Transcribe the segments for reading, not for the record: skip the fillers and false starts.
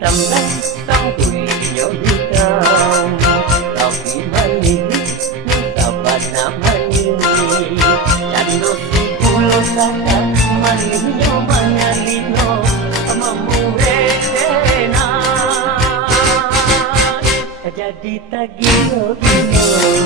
hitam dan kulit hitam, tapi manis sahabat namanya. Jando si kulo sana manisnya mangalino mamurena, jadi tagino-gino.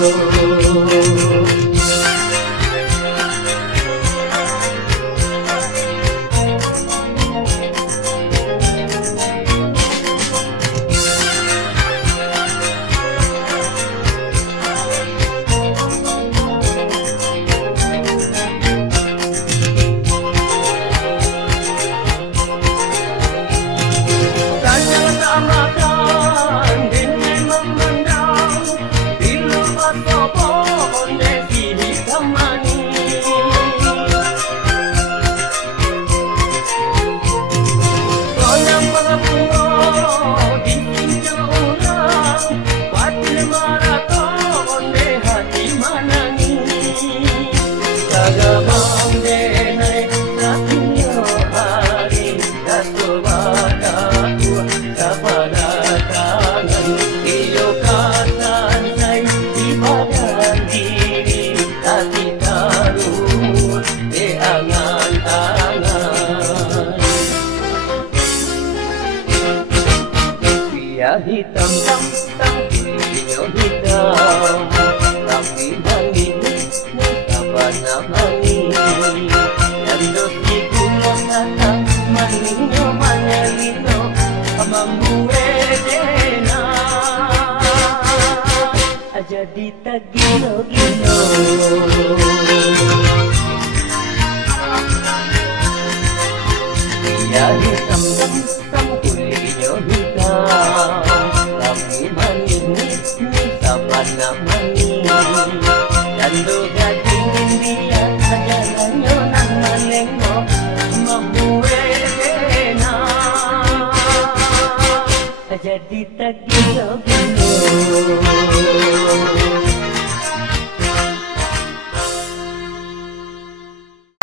Hitam kulitnya hitam, tapi manis sahabat namanya. Jando si kulo sana manisnya mangalino mamurena, jadi tagino-gino. Ya hitam kulitnya hitam, tapi manis sahabat namanya. Jando gading India jalannya nang malengo mamurena, jadi tagino-gino.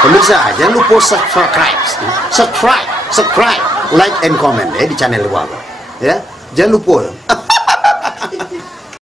Pemirsa, jangan lupa subscribe, like and comment di channel Wago. Ya, jangan lupa.